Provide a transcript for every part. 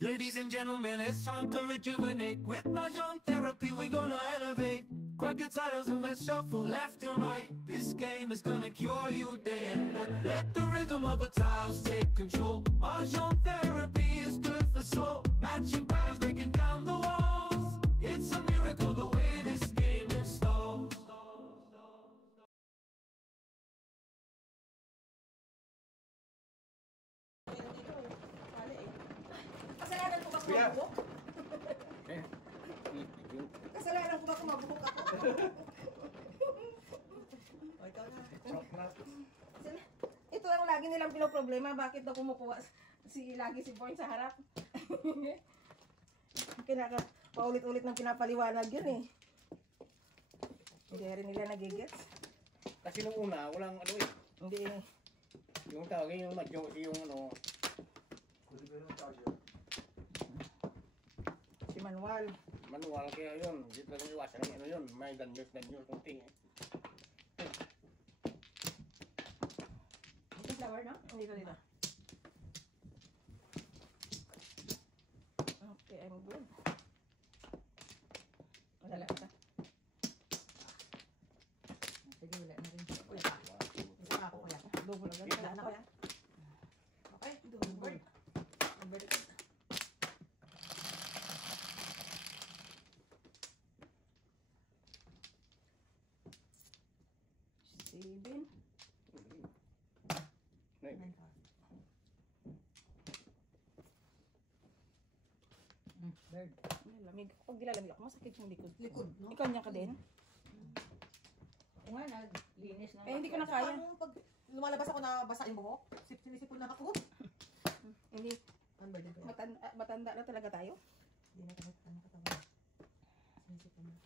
Ladies and gentlemen, it's time to rejuvenate. With Mahjong therapy, we're gonna elevate. Grab your titles and let's shuffle left and right. This game is gonna cure you day and night. Let the rhythm of the tiles take control. Mahjong therapy is good for soul. Matching patterns, breaking down the walls. It's a miracle the way this game installs. Kasalanan ko ba kung mabuhok? Kasalanan ko ba kung mabuhok ako? O, ikaw na. Ito ang lagi nilang pinoproblema. Bakit daw kumukuha lagi si Boy sa harap? Paulit-ulit ng pinapaliwanag yun eh. Hindi rin nila nagigets. Kasi nung una, walang ano eh. Hindi eh. Yung tawagin yung madyo, yung ano. Si Manuel. Manual kaya yun. Hindi talagang iwasan ng ano yun. May danyos kunting eh. Ito flower, no? Dito. Okay, I'm good. Wala ka. Sige, wala na rin. Wala ako kaya. Double agad. Wala na kaya. Okay, double. Double. Seven. Bird. Lamig. Pag nilalamig ako, masakit yung likod. Likod, no? Ikaw niya ka din? Kung nga, naglinis na. Eh, hindi ko na kaya. Pag lumalabas ako na basa yung buhok, sinisipon na ako. Hindi. Ang birthday ko yan. Matanda na talaga tayo. Hindi na kami katawan. Sinisipon na.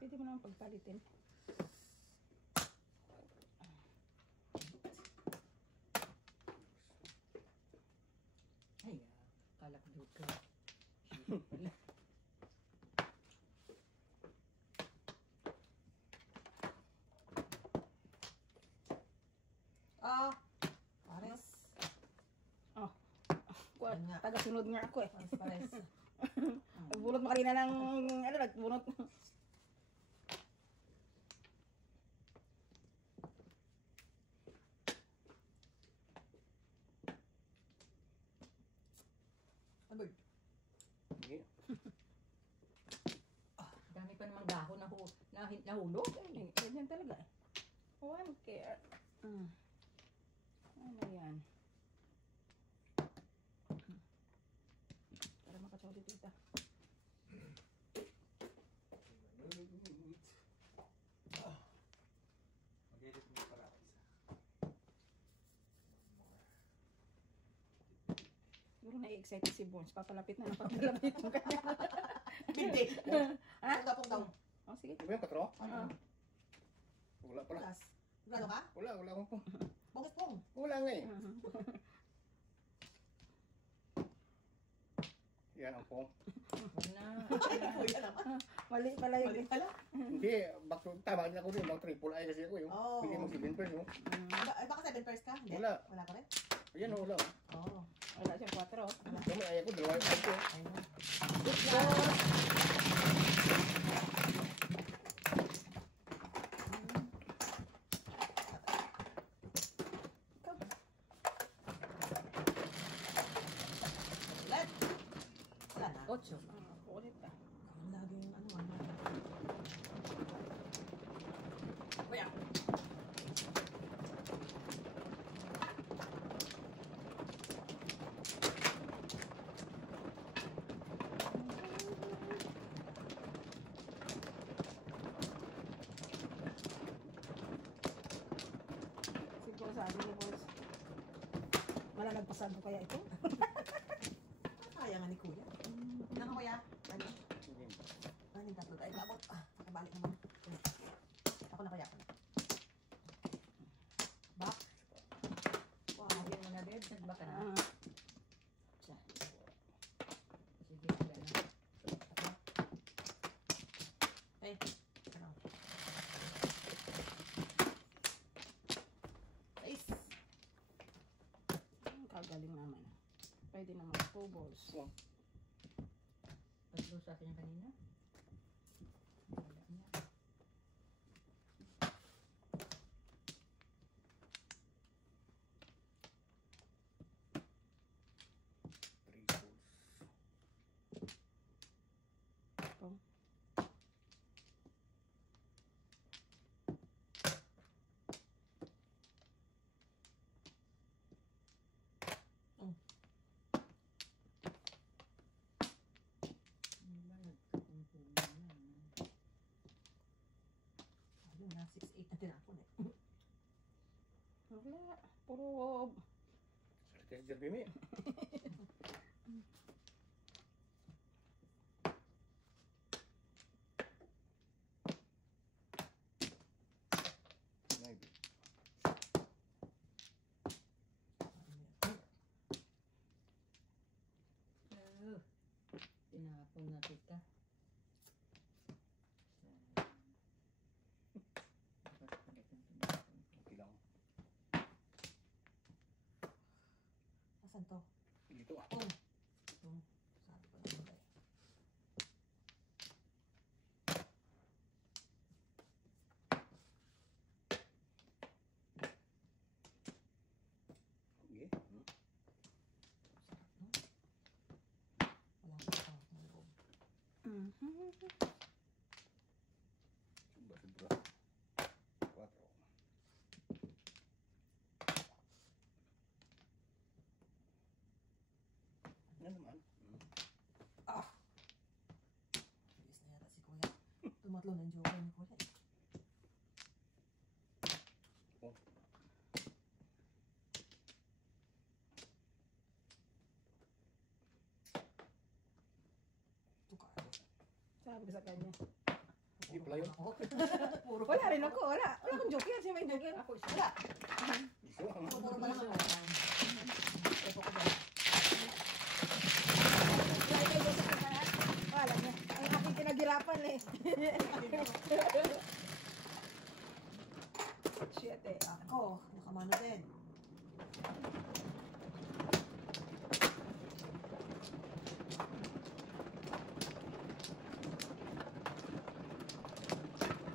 Pwede mo naman pagpalitin. Ay, kalak daw ka. Pares. Oh. Taga-sunod nga ako eh. Pares. Nagbunot mo kanina ng, nagbunot. Ang bird. Sige. Dami pa namang dahon na nahulog. Ganyan talaga eh. Oh, I don't care. Ano yan? Para makatsaw dito ita. Mag-edit mo para isa. Siguro na-excited si Bones. Papalapit na ng papalapit mo kanya. Hindi. Ha? Pong daw. Oh, sige. Ano ba yung katro? Oo. Wala pala. Plus. Grado ka? Wala akong pong. Bongis pong. Wala nga eh. Yan ang pong. Wala. Kuya naman. Mali pala yun. Mali pala. Hindi, tama din ako din. Mag triple I kasi ako yung. Oo. Hindi mo si Ben Pers yung. Baka 7 pairs ka? Hindi. Wala. Wala pa rin? Ayan o, wala. Oo. Wala siyang 4. Yung may ayaw ko, dalawa yung ayaw ko. Ayun. Ulit. Wala na. 8. Ulit ah. Lagi yung ano. Kuya. Siguro sabi ni Bones, malalagpasan ko kaya ito? Kaya nga ni Kuya. Ilan ka Kuya? Ano? Sige. Ano yung tatlo? Ay, labot. Nakabalik naman. Ako na kaya. Back. Wow. Lagyan mo na, Beb. Nagba ka na. Sige, wala na. Ay, ano? balls. Oh. Tatlo sa akin yung kanina. Wala na. Three balls. Ano ba, nagkakumpulan na. Ayun na, 6-8 na tinapon eh. Wala. Puro Sakit si Jeremy eh. Maybe. Tinapon na kita. Okay lang. Asan to? Dito ah. Sabi ko na ba eh. Okay. Wala pa ito ng loob. Sobra-sobra. 4. Yan naman. Bilis na yata si Kuya. Tumatlo ng joker ni Kuya. Oh. Tukado. sabi ko sa kanya. Di pala yun. Puro Wala rin ako, wala. Wala akong joker. Siya may joker. Ako isa. Wala. Iso ang Puro ba naman? Ito ko ba? Wala kayo joker sa kanya. Wala niya. Ang aking pinaghirapan eh. Shit eh. Ako, nakamano din.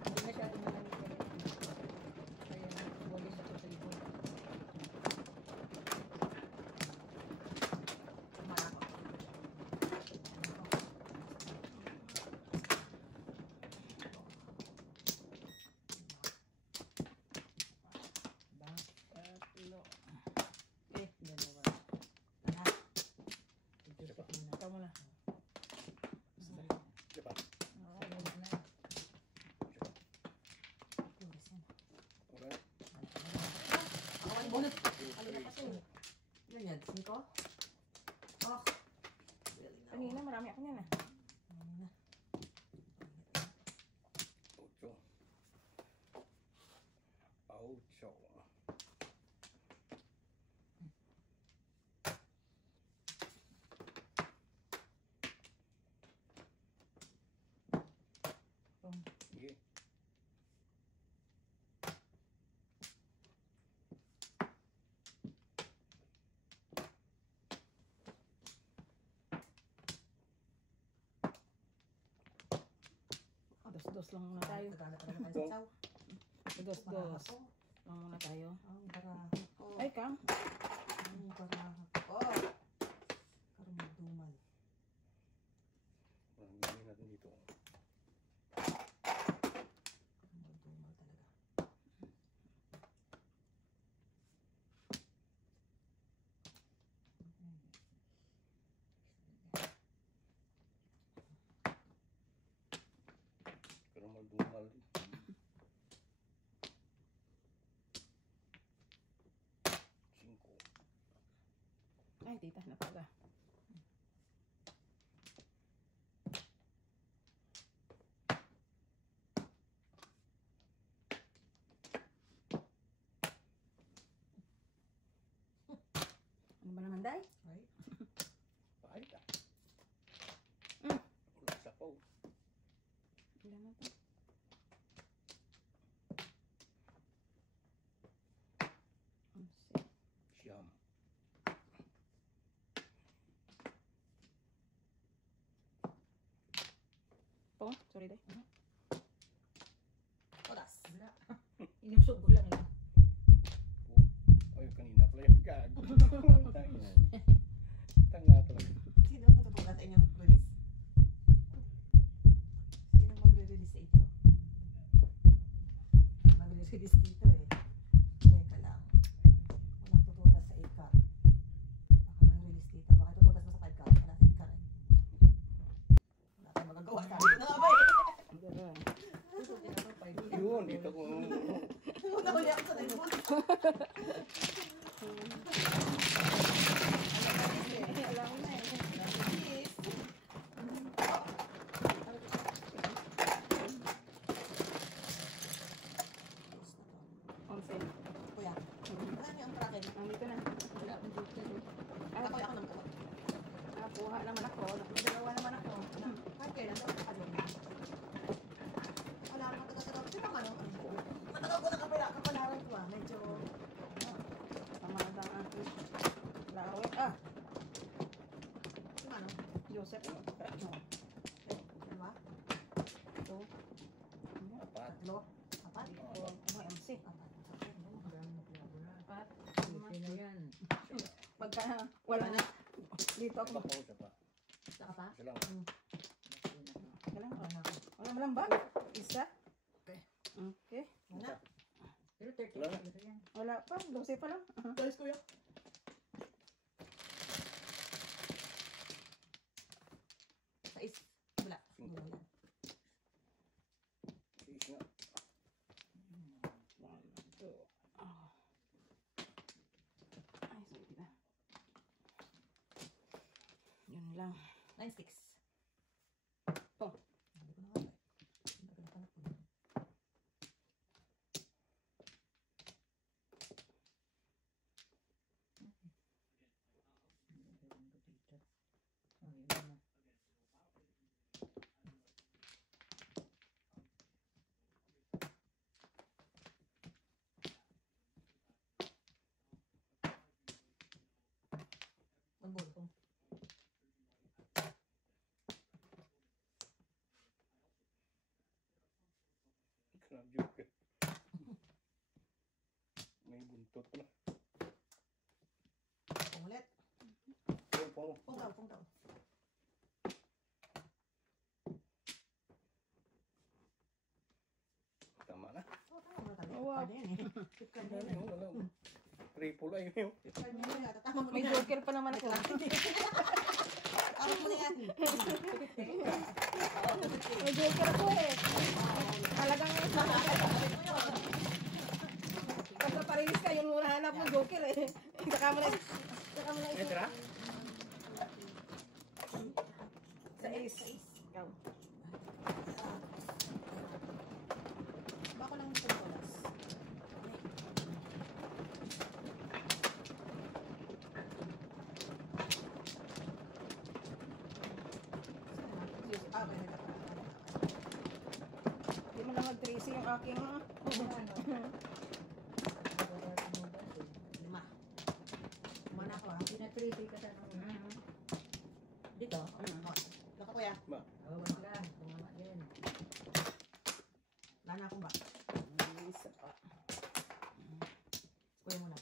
Hindi masyado malamig ka rin. Kaya walis ako sa likod. Malako. Tatlo. Dalawa. Lahat. Ijusok mo na. Ikaw muna. Di ba? Ayun na. Pulis yan. Wala. Ako ay bunot. Ano na kasi? Yun yan, 5? Oh. Galing na ako. Kanina marami ako niyan ah. Ano na? 8. 8. Sige. Dos-dos lang muna tayo. Nagkala talaga tayo sa saw. Dos-dos. Lang muna tayo. Ang baraha ko. Ay, Kam. Ang baraha ko. Karumudumal. Parang gawin natin dito. Karumudumal talaga. Pero magdumal. 5. Ay, tita, napaga. Ano ba naman, Day? Right? Pahit ah. Mm. Wala sa paw. Ilan na to? Amsi. Siyam. Sorry, day. Oras. Inusog ko lang yun. Ay, kanina pala yung gag. Tanga talaga. Sino ang tutugat sa inyong release? Sino magre-release sa ito? Magre-release dito eh. Teka lang. Walang tututas sa ika. Baka mag-release dito. Baka tututas mo sa 5 ka. Wala sa ika rin. Wala tayong magagawa. Sabi ko na nga ba eh. Yun, dito ko. Una huli ako sa nagmon. Alam mo na eh. Onsen. Kuya, alam niyo ang prakel. Nandito na. Wala akong joker. Ako ako naman ako. Nakuha naman ako. Nakadalawa naman ako. Kahit kailan daw ako na. Wala akong taga-taga. Sino ka no? Matagaw ko na kapalaran ko ah. Medyo Tamada ang aking lawit. Ah, sino ano? Joseph. Dalawa? Ito. Apat. Tatlo? Apat? Ano, MC. Apat. Apat. Sino yan? Pagka wala na. Dito ako. Isa pa, isa pa. Saka pa? Isa lang. Wala na. Wala na ako. Wala mo lang ba? Isa? Okay. Wala. Pero 30 Wala na. pero yan. Wala pa. 12 pa lang. Galis kuya. Sais. Wala. Wala yan. Is nga. Ay, sorry na. Yun lang. 9-6. Oh. Hindi ko na nga. Hindi ko na pala po. Magbulong. Grabe ka. May buntot na. Ulit. Yung pang. Pungkaw, pungkaw. Tama na. Oh, tama mo na tayo. Wow. Card na yan eh. Tip card na yan eh. Wala. Triple ay yun. Tip card na yan. Tatama mo na May yan. joker pa naman ako. Tama mo na yan. May joker ako eh. Talagang pagka parilis ka, yun muna hanap mo joker eh. Saka mo na May tira? sa ace. Ikaw. Bako lang yung pungkawas. Ah, okay. Hindi mo na mag-tracy yung aking Lima. Mana ako ah. Pinatriti ka sa Dito. Laka kuya. Awan lang. Tumama din. Lana akong ba? isa pa. Kuya muna.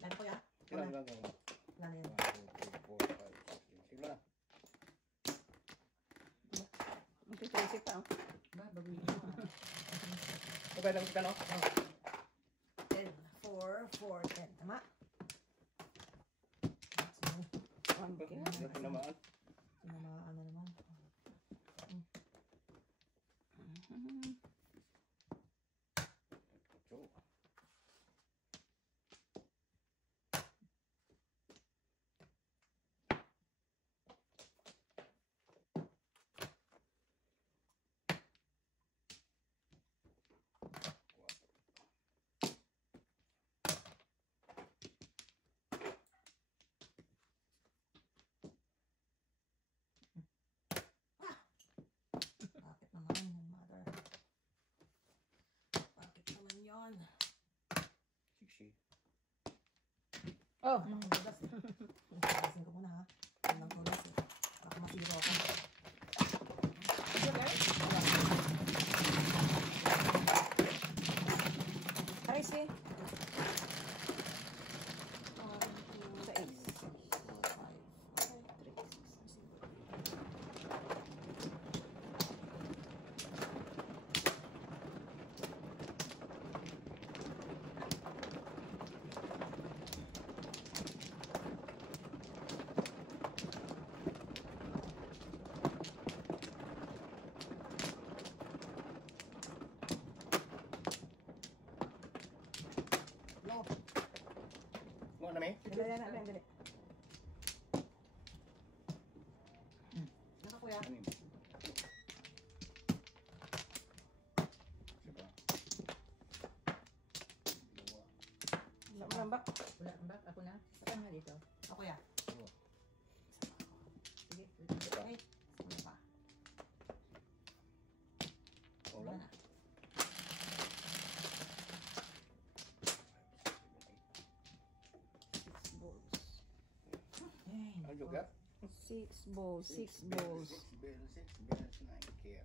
Lana kuya. Ilan lang lang. Lana yan. 1, 2, 3, 4, 5, 6, 7. Sige na. Mag-tracy pa. Ba, baguhin. Okay lang kita no? 10, 4, 4, 10. Tama? Okay. Ano tinamaan? Ano naman? So, Bakit naman yung mother? Bakit naman yun? 60. Oh, Tugas. Tugasin ko muna ha. Walang tugas eh. Baka masiro ako. na may? Dali na, dali. Naka kuya. Ano yun? Isa pa. Dalawa. Malambak. Wala ang back. Ako na. Saka nga dito. Ako kuya. Sige. Okay. Ano pa? Wala. Wala na. Ang lugar? 6 balls, 6 balls. 6 bells, 6 bells, 9 care.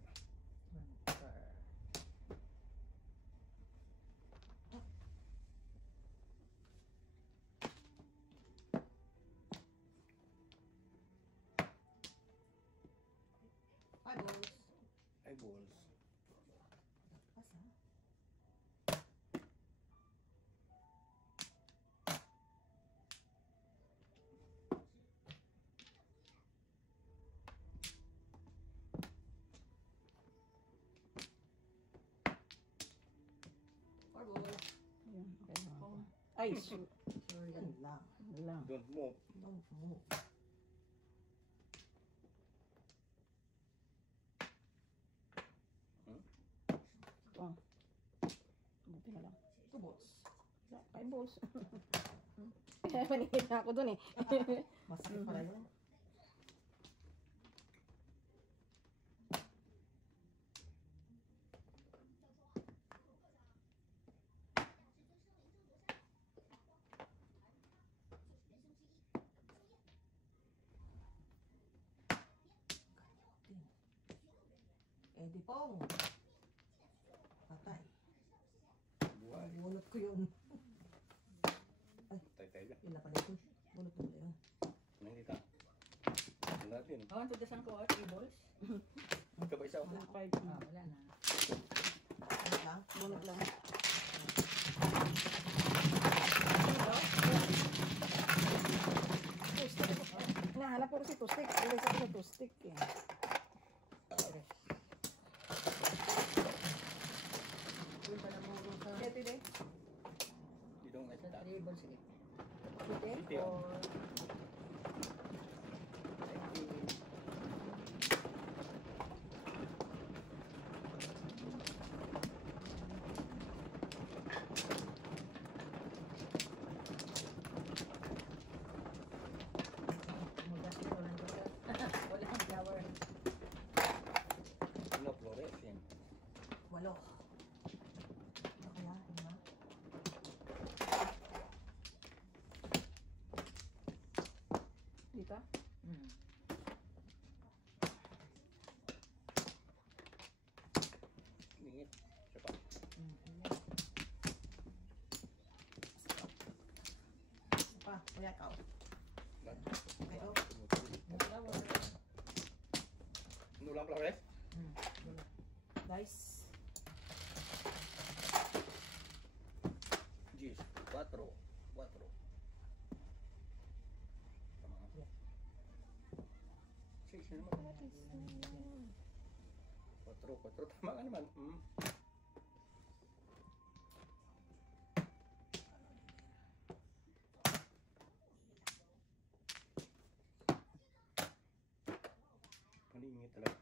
Five balls. Ay, balls. Pasa. Four balls. Ayun, okay na ako. Ay, shoot. Sorry. Yan lang. Lang. Don't move. Don't move. Oh. Buti na lang. Two balls. 5 balls. Kaya maningit na ako dun eh. Masakit pala yun. Eddie Pong. Patay. Buhay. Bunot ko yun. Tay-tay lang. Yun na pala ito. Bunot ko yun. Hindi ka. Ano natin? Awan to dasan ko. 3 balls. Magkabay sa ako. 5. Ah, wala na. Bunot lang. Bunot lang. Nahanap ko kasi tustik. Ilay sa ako tustik eh. Doon pa na mo sa... Kaya tide? Dito nga Sa sa 3 balls. Sige. Tide? Tide, oh. Or... Mugas na. Walang butas. Walang flower. Ano, Flores, yan. Walo. Ano kaya? Lima? Dito? Hmm. Ningit. Siya pa. Ano pa? Kuya, ikaw. Lahat. Okay, oh. No flower. Ano lang, Flores? Hmm. Dice. 10. 4. 4. Tama nga. 6 na naman. 4. 4. Tama ka naman. Hmm. Maningit talaga.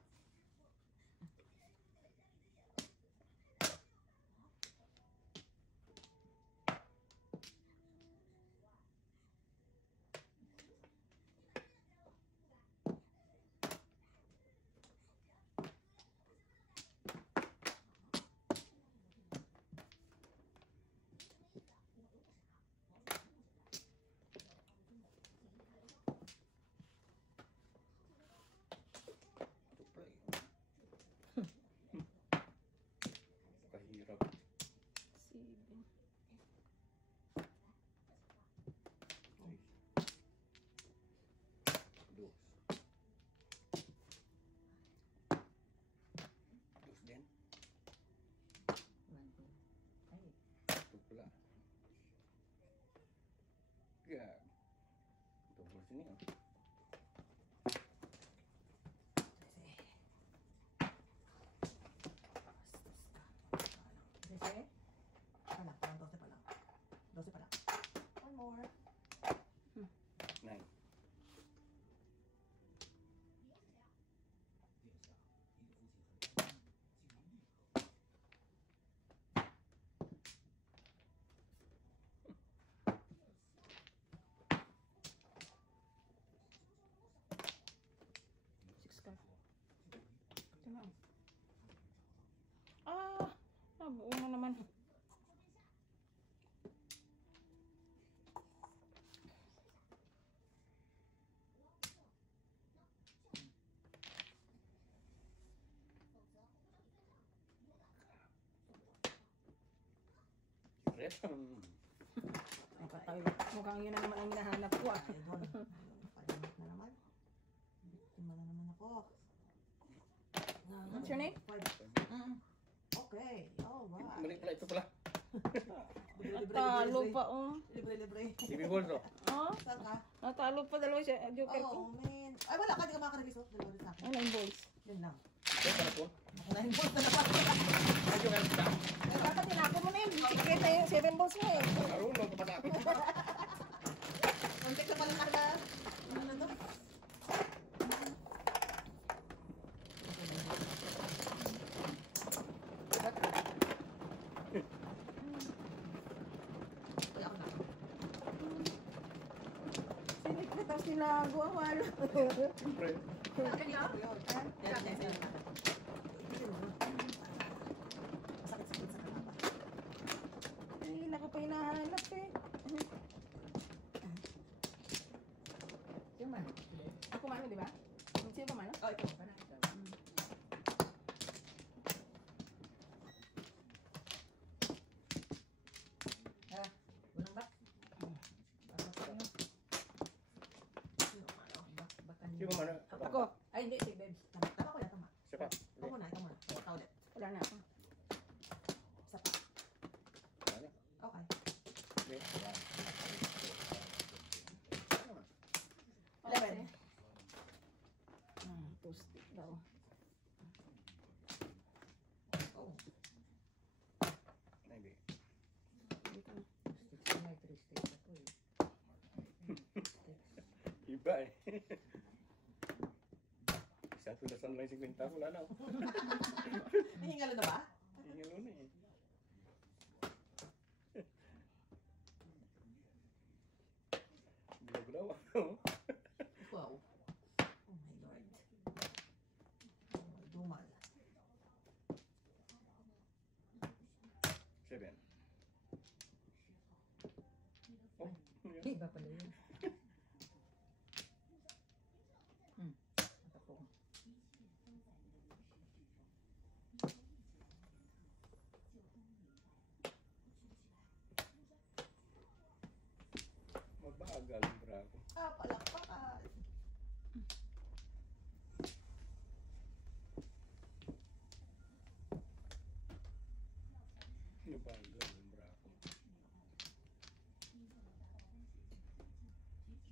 To play. Kahirap. 7. Dos. Dos din. 1, 2. Ay. Ito pala. Gag. Double sini ah. Kasi, pa lang, parang 12 pa lang. 12 pa lang. One more. ulit. Ay, patay. Mukhang yun na naman ang hinahanap ko ah. Ay, doon. Palimit na naman. Biktima na naman ako. What's your name? Okay, alright. Mali pala, ito pala. Natalo pa oh. Libre-libre. Ibig Bolso. Oh, Saan ka? natalo pa dalawa siya. Joker ko. Oh, man. Ay, wala ka. Di ka makakarelease. Dalawa rin sa akin. Ay, 9 balls. Yun lang. Ito pala po. Ako na yung boss na naman. Medyo ka sa. Ay, dapat tinapon mo na yun. Secret na yung 7 balls mo eh. Marunong pa ako. Kontek na pala na. Ano na to? Ay, ako na. Sinikret ang sinago ang wala. Siyempre. Akin yun. Yan, yan, yan. Masakit-sakit sa kalapa. Hindi na ko pa hinahanap eh. Sino man? Ako mano, di ba? Sino pa mano? Oh, ito. Parang ito. Ah, walang bak. Bakit kayo? Bakan Sino man? Ako. Ay, hindi. Si Bebs. Tama ko yan, tama. Siya pa. Ito muna, ito muna. Ito ulit. Wala na ako. Isa pa. Ano? Okay. Okay. 11. Toasted daw. Oh. Hindi. Hindi ka na. Sticks na 3 sticks ako eh. Iba eh. Sa tulasan lang 50, wala na. Hihingalo na ba? Tingin mo na eh. Bilaw-bilaw. Wow. Oh my lord. Oh, dumal. 7. Oh, Iba pala yun. Nakapong. mabagal, bravo. Ah, palakpakan. Mabagal, bravo.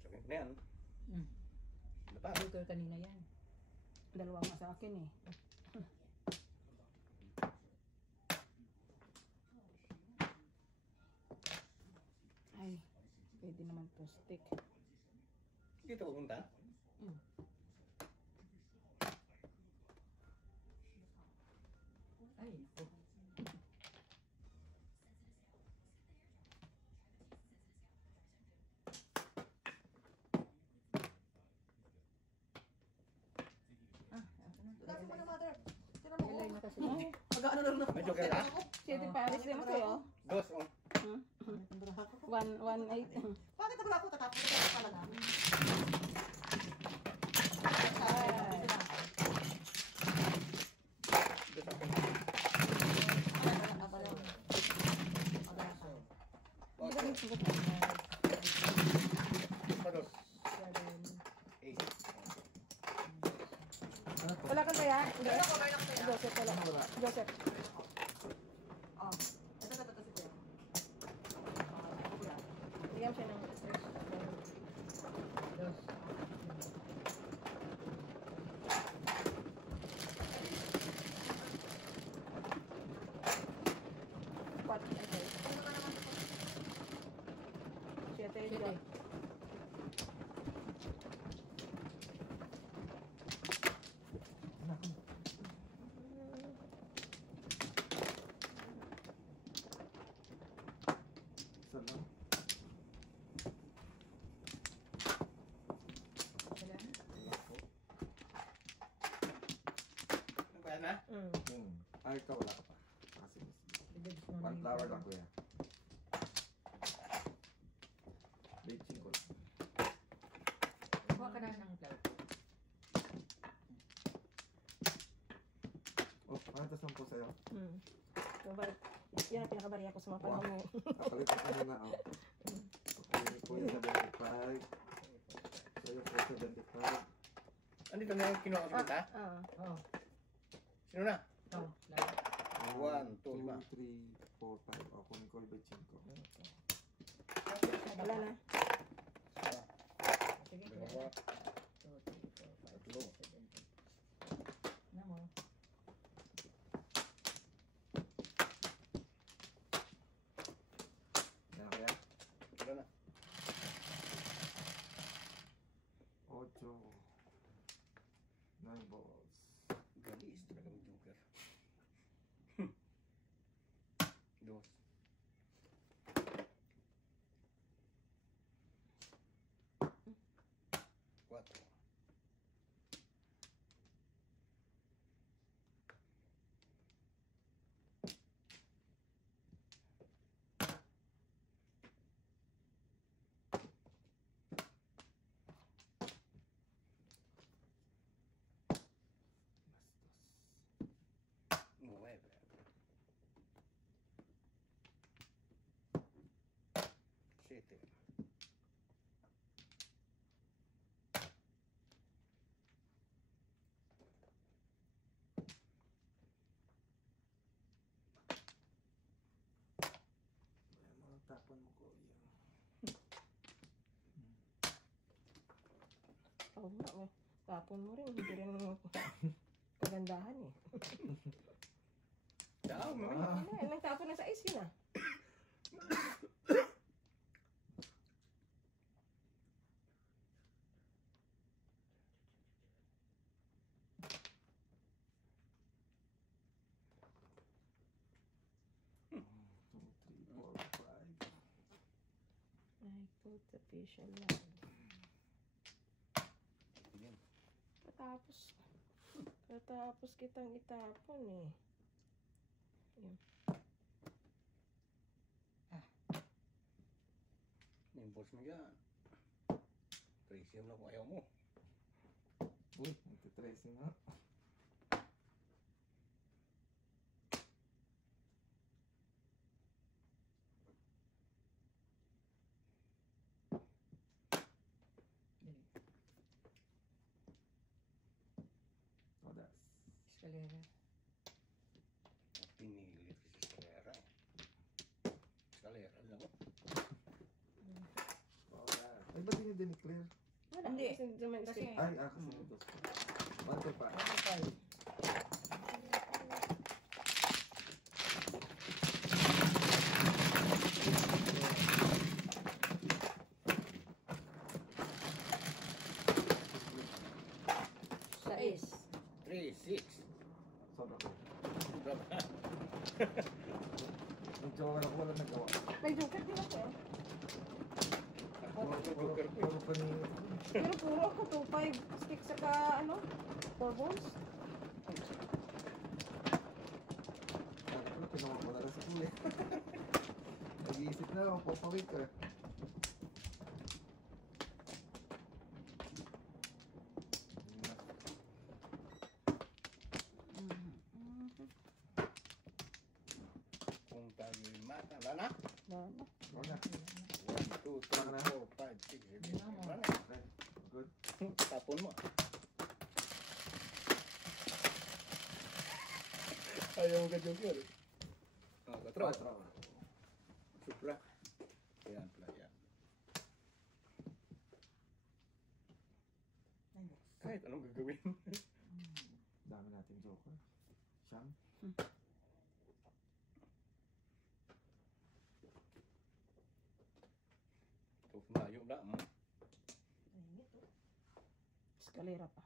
Sakin na yan. Dapat. Joker kanina yan. Dalawa nga sa akin eh. Ay, pwede naman po stick. Dito pupunta. Ay, oh. Tugasin mo na, mother. Tira mo Ilay ko. na kasi. Mag-ano lang na. May joker ka? Siete pares din ako eh. Dos, oh. 118. Bakit na ako tatapos ko talaga? Dos akin. Pa dos. Ace. Wala kang kaya? Hindi. Joseph wala. Joseph. Oh. Ito si Kuya. Bigyan siya ng Dos. what? Okay. Siete yun. Sige. Isa lang. Ano ba yan, ha? Ay, ikaw wala ka pa. Kasi Si Bebs mo one flower lang kuya. Bleaching ko lang. Kuha ka na ng flower. Oh, ano tas po sa'yo? So, but, Yan ang pinakabarya ko sa mga panahon mo. Kapalitan ko muna, oh. Okay po, 75. Sa'yo po, 75. Andito na yung kinuha ko sa benta? Oh. Sino na? Oh. Lahat. 1, 2, 2, 5. 3, 4, 5. O, kunin ko yung 25. Wala na. Sige. Dalawa. 2, 3, 4, 5, 6, 7, 8. Na mo. Yan kaya? Wala na. 8. 9 balls. Galis talaga ng joker. Dos. Cuatro. Nueve. Siete. Ayan, mga tapon mo ko. Yan. Oo nga, oh. Tapon mo rin. Hindi rin kagandahan eh. Daw, mami. Ano, nang tapon na sa ice yun ah. Two, three, four, five. I put the fish alive. Yan. Katapos kitang itapon eh. Yung balls mo yan. Tracy mo na kung ayaw mo. Uy, nagtitracing nga. Todas. Escalera. Pinili si Escalera. Escalera lang. Todas. Ay, ba't hindi din-declare? Wala. Hindi. Kasi naman Kasi, Ay, kasi may dos pa. One pa. 5. Sais. 3, 6. Sobra ko. Nag-joker ako, wala nagawa. may joker din ako eh. Ako ang joker ko. Puro paningin. Pero puro ako 2-5 stick saka ano? 4 balls. Sabi ko, kinuha ko na lang sa kuya. Nag-iisip na ako, papawit ka. Kung tayo'y mata. Wala na? Wala. Wala. 1, 2, 3, 4, 5, 6, 7, 8. Wala na. Okay, good. Tapon mo. Ayaw mo ka joker. Oh, katro. Quatro. Supra. Ayan, playa. Kahit anong gagawin. Dami natin joker. Siyam. Ito, mayo na. Escalera pa.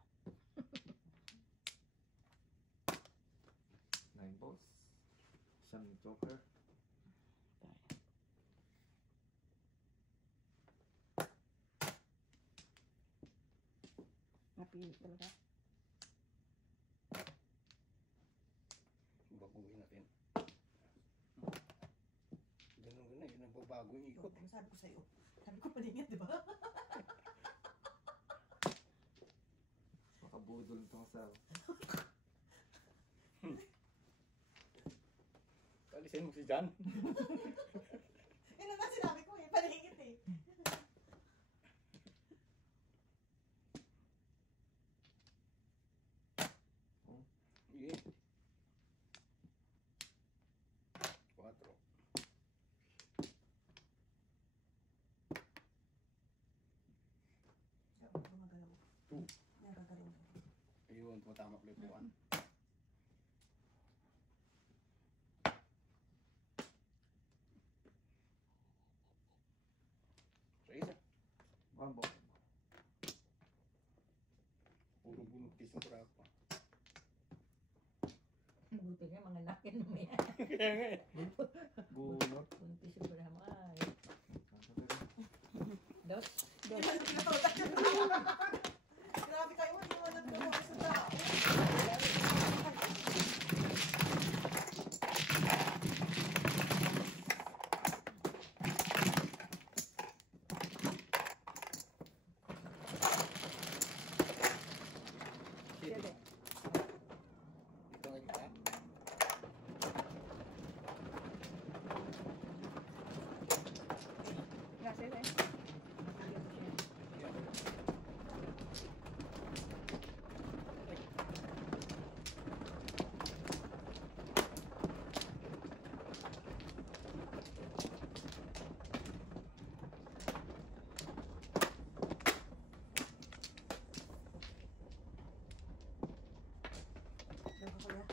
9 balls. Siyam joker. Napili talaga. Baguhin natin. Ganun yun, nagbabago yung ikot. Sabi ko sa'yo. Sabi ko paningin, di ba? Makabudol itong sa... Alisin mo si Jan. Yun na nga sinabi ko eh. Paningit eh. Sige. 4. Gumagalaw. Two. Yan, gagalaw. Ayun, tumatama ulit po. So, isa. Mambo. Puro buntis ng kurapa. Buti nga mga lakin mo yan. Kaya nga eh. Bunot. Kunti siguro naman. Dos. Grabe kayo, hindi mo nagtulong sa tao. Sige. Dito nga kita. Gracias eh. Yan. Ano ko kuya?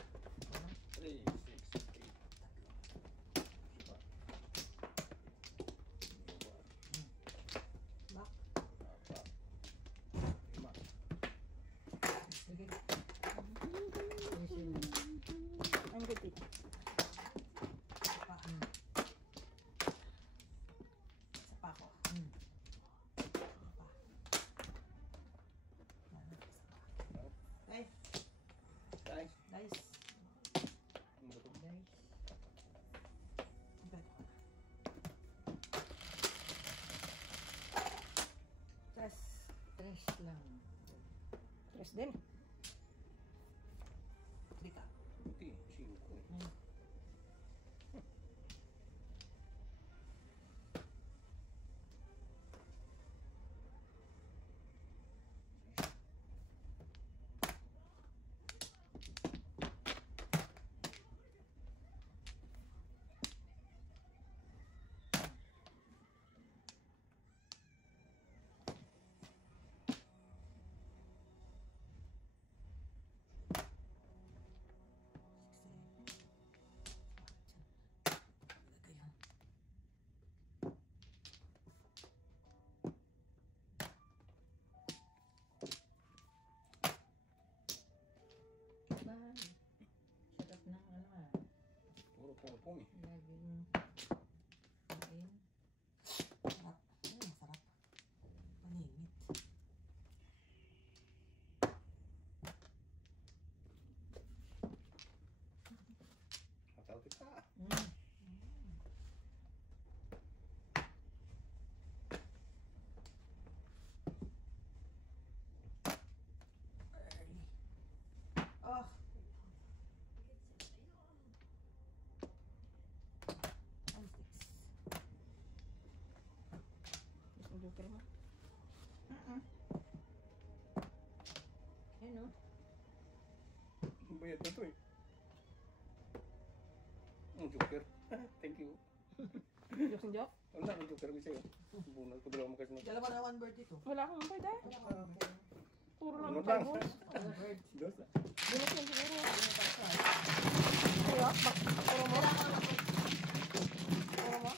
3, 6, 8. Back. 4. 5. Sige. Ang gupit. Pa. Sa pa ko. Pa. Ay, Guys, nice. ano ba ito? Guys. Ang pwede ko. Tres. Tres lang. Tres din. Hindi ka. Buti, 5. Ba? Sarap ng ano ah. Puro pong-pong eh. Laging kain. Sarap. Ay, masarap. Paningit. Mataw kita. Oh. Ang six. Gusto mo joker mo? Yan o. Bayad na to eh. Ang joker. Thank you. Jokes and joke? Wala ang joker ko sa'yo. Bunal ko dalawa kasi na. Dalawa na one bird dito. Wala akong pwede. Puro lang Ano ang lang? balls. Dos na. Bulos yan siguro. Kaya, puro mo. Puro mo?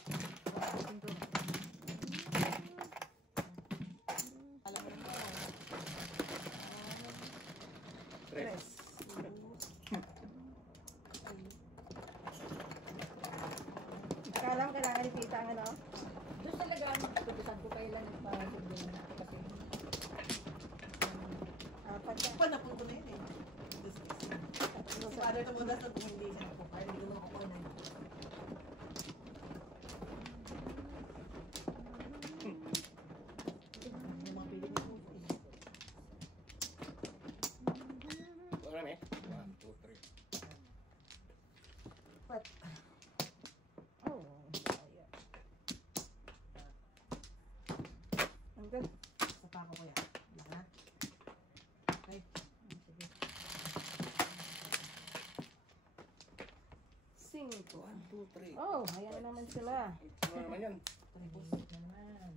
Alam mo na. Tres. Kala mo kailangan ipita ang ano? Doon talaga ang tutusan ko kailan nagpasundo na ako kasi Apat ka. Panapon ko na yun eh. Si father tumudas na kung hindi siya nakukuha. Hindi ko makakuha na yun. Yung mga pili niya po. Wala na eh. 1, 2, 3. Pat. doon. Sa pako kuya. Wala na. Okay. Sige. 5. 1, 2, 3. Oh, ayan na naman sila. Ano naman yan? Buisit naman.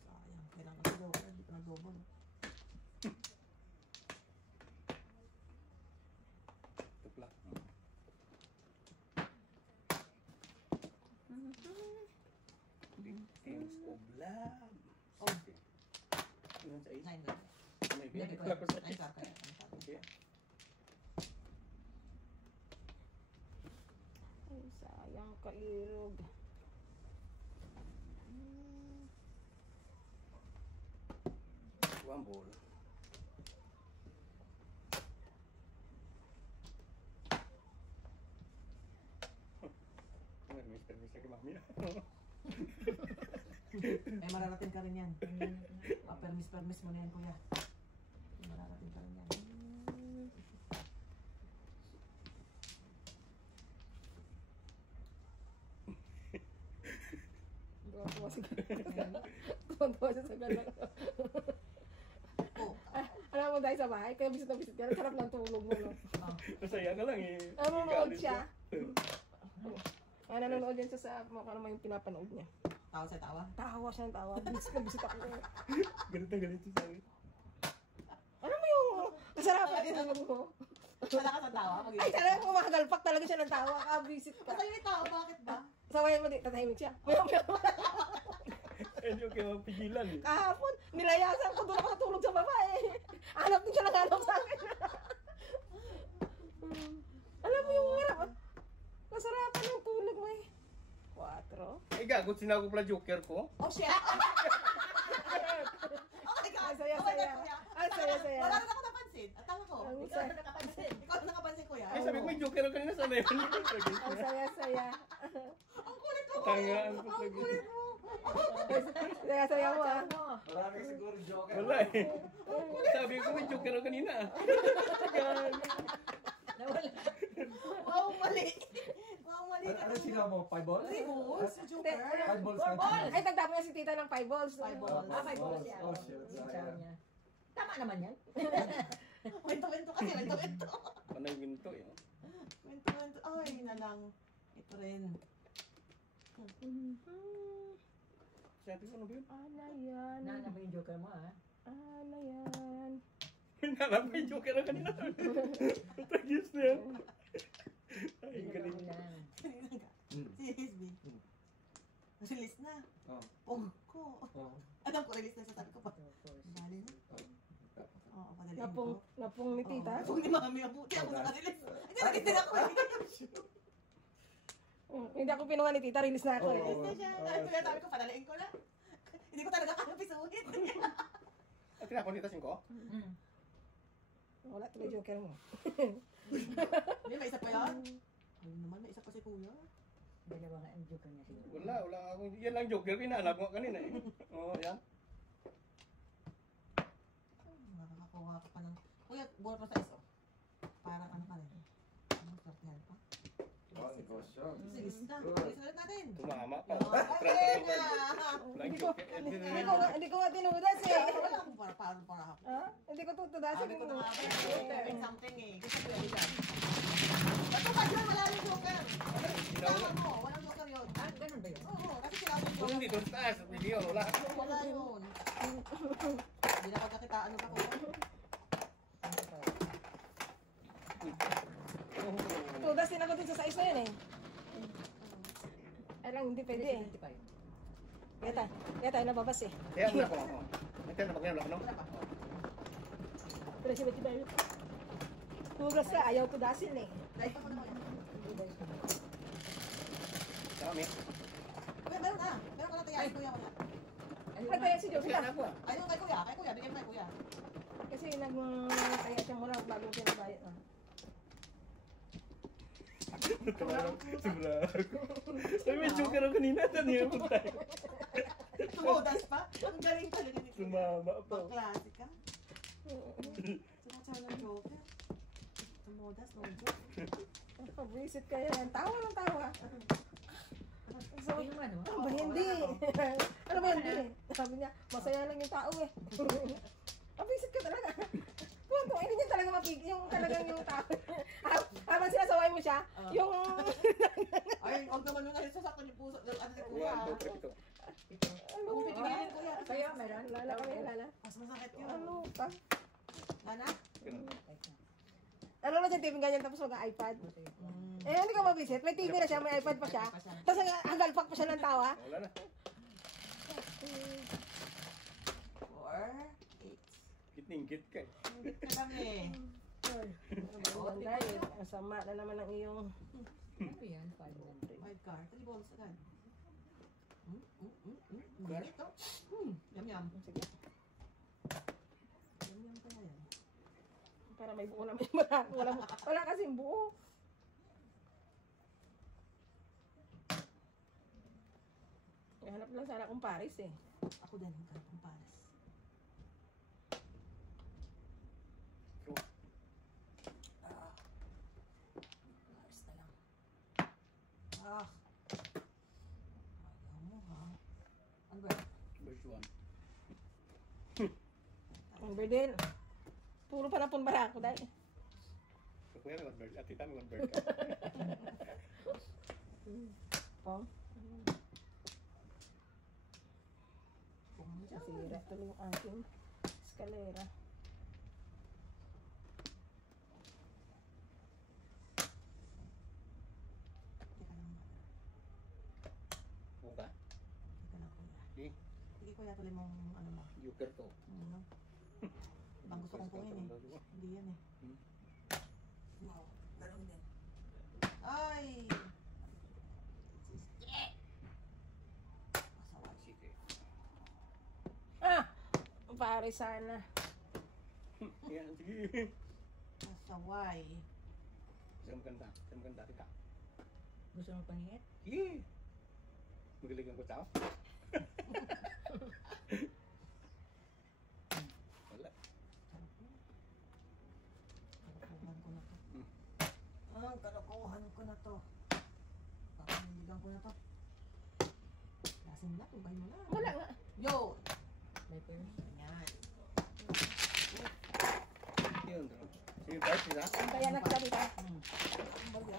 Sayang. Kailangan ko daw. Hindi ko nag-double. Tupla. Tins of love. Oh. Ilan sa 8? 9 lang. May Hindi bilang ko ko sa Ay, kaka. Ay, kaka. Okay. Ay, sayang kairog. One ball. Mr. kay mami. May mararating ka rin yan. Permis mo na yan, kuya. May mararating ka rin yan. Tuwa si Gala. Tuwa siya sa Gala. Oh, Alam mo dahil sa bahay, kaya bisit na bisit ka. Sarap ng tulog mo, no? Masaya na lang eh. Nanonood Galit siya. Nanonood yan siya sa kung ano man yung pinapanood niya. tawa sa tawa. Tawa siya ng tawa. Bisit na bisit ako. Galit na galit siya sa akin. Ano mo yung kasarapan ng tulog mo? Wala ka sa tawa? Ay, talaga kumagalpak talaga siya ng tawa. Bisit ka. Masaya yung tawa, bakit ba? Sawayan mo din, tatahimik siya. Hindi ko kayo mapigilan eh. Kahapon, nilayasan ko doon ako natulog sa baba eh. Hanap din siya ng hanap sa akin. Alam mo yung harap, masarapan ng tulog mo eh. 4. Eh gagot, sinago pala joker ko. Oh, shit! Oh my God! Ay, saya, Oh my God, saya. kuya. Ay, saya, saya. Wala na ako napansin. At tama ko. Ang Ikaw saya. na nakapansin. Ikaw na nakapansin, kuya. Ay sabi ko may joker ako kanina sana yun. Ang saya-saya. Ang kulit mo! Tangaan ko Ang lagi. kulit mo! Saya-saya mo ah. Marami siguro joker. Wala eh. Sabi ko may joker ako kanina. Wow, mali! Wow, mali ka. Ano sila mo? 5 balls? 3 balls, Joker. 5 balls Four ka. balls. Ay, tagtapon niya si tita ng 5 balls. 5 balls. Ah, 5 balls yan. Oh shit. Yung sayang. niya. Tama naman yan. Wento-wento kasi, wento-wento. Panay ginto eh. Wento-wento. Ay, na lang. Ito rin. Sabi ko ano ba yun? Ano yan? Nana ba yung joker mo, ha? Ano yan? Hinanap may joker ako kanina. Tagis na yan. Ay, galing. lang. Si SB. Release na. Oh. Pog ko. Oh. Alam ko, release na sa sabi ko pa. Tapos, Bali na. Oo, padaliin Napong, ko. napong ni tita? Oo, Napong ni mami. Abuti ako naka-release. Hindi, release din ako. Hindi ako pinuha ni tita, release na ako eh. Release na siya. Kaya sabi ko, padaliin ko na. Hindi ko talaga kaya pisuhin. At tinapon dito 5? Wala tuloy joker mo. Hindi, may isa pa yan. Ay naman, may isa pa si kuya. dalawa nga ang joker niya siguro. Wala ako. Yan lang joker, hinanap ko kanina eh. Oo, yan. Makakakuha ka pa ng... Kuya, ball pa sa iso. Parang ano pa rin. Ano, sortihan pa. Oh, negosyo. Release na. Release ulit natin. Tumama pa. Ay, na! Walang joker. Hindi ko nga tinudas eh. Wala akong para ako. Ha? Hindi ko tutudasin Sabi ko mo. na nga, something something eh. Gusto ko yan dyan. Ba't ba dyan wala yung joker? Tama mo, walang joker yun. Ah, ganun ba yun? Oo, kasi sila yung Kung joker. hindi doon sa taas, video, wala. Wala yun. Hindi na pagkakitaan pa ko. Ano pa? Tudas din ako dun sa size na yun eh. Ay lang, hindi pwede eh. 75. Kaya tayo nababas eh. Kaya mo na ako. Ito na pag-yan lang, no? Pero siya ba tugas ka, ayaw tudasin eh. Dahil pa ko naman. Kami. Kuya, meron na. Meron ka na tayo. Kuya, kuya. Ay, kaya si Joe, Kaya kita. na ako. Ayun, kay kuya. Kay kuya, bigyan mo kay kuya. Kasi kaya siya muna bago pinabayad na. Sobra. Sabi may joker ako kanina, saan yung punta? Tumudas pa. Ang galing pa rin. Sumama pa. Pang-classic ka. Sumasaw ng joker. Tumudas, no joke. Pag-visit kayo yan, tawa ng tawa. So, Yung ano? ano ba hindi? Ano ba hindi? Sabi niya, masaya lang yung tao eh. Pabisit ka talaga. Kung hindi niya talaga mapig, yung talagang yung tao. Habang sinasaway mo siya, yung... Ay, huwag naman yung nasasaktan yung puso. Ano ni kuya? 1, 2, 3, Ano? Huwag pipigilin kuya. Kaya meron? Lala kami, lala. Mas masakit yun. Ano ka? Lana? Ano na siya, TV ganyan tapos mag-iPad. Eh, hindi ka mabisit. May TV na siya, may iPad pa siya. Tapos hanggalpak pa siya ng tawa. Wala na. 4, 8. Git ka eh. Ingit ka kami. Ang ganda yun. Ang sama na naman ang iyong... Ano yan? 500. 5 car. 3 balls agad. Ingit to. Yum yum. Sige. Yum yum kaya yan. Para may buo naman. Wala kasing buo. Hanap lang sana akong Paris eh. Ako din ang karapang pares. Pares na lang. Ayaw mo ha. Ano ba? Verse 1. Ang Berdel. Puro pa na punbara ako dahil. Kuya may 1 bird. At tita may 1 bird ka. Oh, Kung dyan. nasira tuloy yung aking eskalera. Teka lang. Buka. Teka lang kuya. Sige. Sige kuya, tuloy mong ano mo. Joker to. Ano? Ibang gusto kong kunin eh. Hindi yan eh. Wow, ganun din. Ay! Pasaway. Sige. Ah! Paris sana. Yan, sige. Pasaway. Isang maganda. Isang maganda tita. Gusto mo pangit? Sige. Magaling ko tao. Wala. Kalokohan ko na to. Kalokohan ko na to. Papanindigan ko na to. Lasing na, tubay mo na. Wala nga. Yo! May pairs? Ayan. Yun. Sige, bye, tita. Kaya na kita dito. Kumbaga.